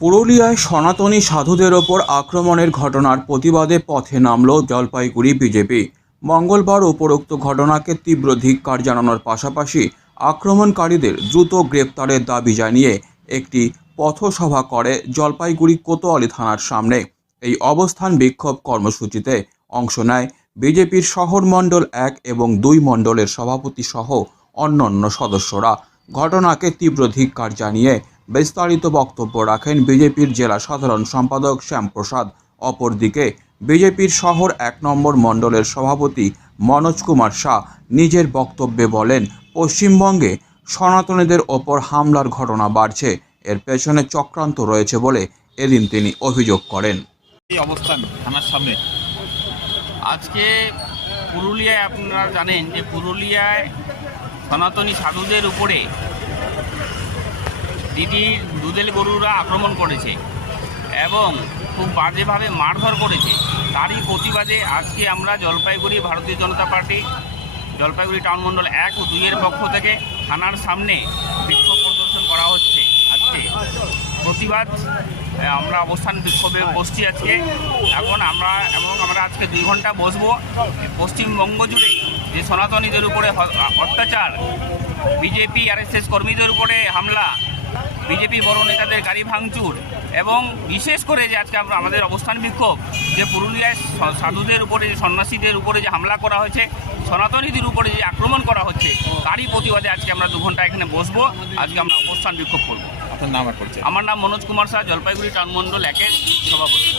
পুরুলিয়ায় সনাতনী সাধুদের ওপর আক্রমণের ঘটনার প্রতিবাদে পথে নামল জলপাইগুড়ি বিজেপি। মঙ্গলবার উপরোক্ত ঘটনাকে তীব্র ধিক্কার জানানোর পাশাপাশি আক্রমণকারীদের দ্রুত গ্রেপ্তারের দাবি জানিয়ে একটি পথসভা করে জলপাইগুড়ি কোতোয়ালি থানার সামনে। এই অবস্থান বিক্ষোভ কর্মসূচিতে অংশ নেয় বিজেপির শহর মণ্ডল 1 এবং 2 মণ্ডলের সভাপতি সহ অন্যান্য সদস্যরা। ঘটনাকে তীব্র ধিক্কার জানিয়ে বিস্তারিত বক্তব্য রাখেন বিজেপির জেলা সাধারণ সম্পাদক শ্যামপ্রসাদ। অপরদিকে বিজেপির শহর 1 নম্বর মণ্ডলের সভাপতি মনোজ কুমার শাহ নিজের বক্তব্যে বলেন, পশ্চিমবঙ্গে সনাতনীদের ওপর হামলার ঘটনা বাড়ছে, এর পেছনে চক্রান্ত রয়েছে বলে এদিন তিনি অভিযোগ করেন। এই অবস্থান থানার সামনে আজকে পুরুলিয়ায় আপনারা জানেন যে পুরুলিয়ায় সনাতনী সাধুদের উপরে দিদি দুধেল গরুরা আক্রমণ করেছে এবং খুব বাজেভাবে মারধর করেছে। তারই প্রতিবাদে আজকে আমরা জলপাইগুড়ি ভারতীয় জনতা পার্টি জলপাইগুড়ি টাউন মণ্ডল 1 ও 2 এর পক্ষ থেকে থানার সামনে বিক্ষোভ প্রদর্শন করা হচ্ছে। আজকে প্রতিবাদ আমরা অবস্থান বিক্ষোভে বসছি আজকে আমরা আজকে 2 ঘন্টা বসবো। পশ্চিমবঙ্গ জুড়ে যে সনাতনীদের উপরে অত্যাচার, বিজেপি আরএসএস কর্মীদের উপরে হামলা, বিজেপি বড় নেতাদের গাড়ি ভাঙচুর এবং বিশেষ করে যে আজকে আমাদের অবস্থান বিক্ষোভ যে পুরুলিয়ায় সাধুদের উপরে, সন্ন্যাসীদের উপরে যে হামলা করা হয়েছে, সনাতনীদের উপরে যে আক্রমণ করা হচ্ছে, তারই প্রতিবাদে আজকে আমরা 2 ঘন্টা এখানে বসবো। আজকে আমরা অবস্থান বিক্ষোভ করবো। আপনার নাম আর পরিচয়? আমার নাম মনোজ কুমার শাহ, জলপাইগুড়ি টাউন মণ্ডল 1 এর সভাপতি।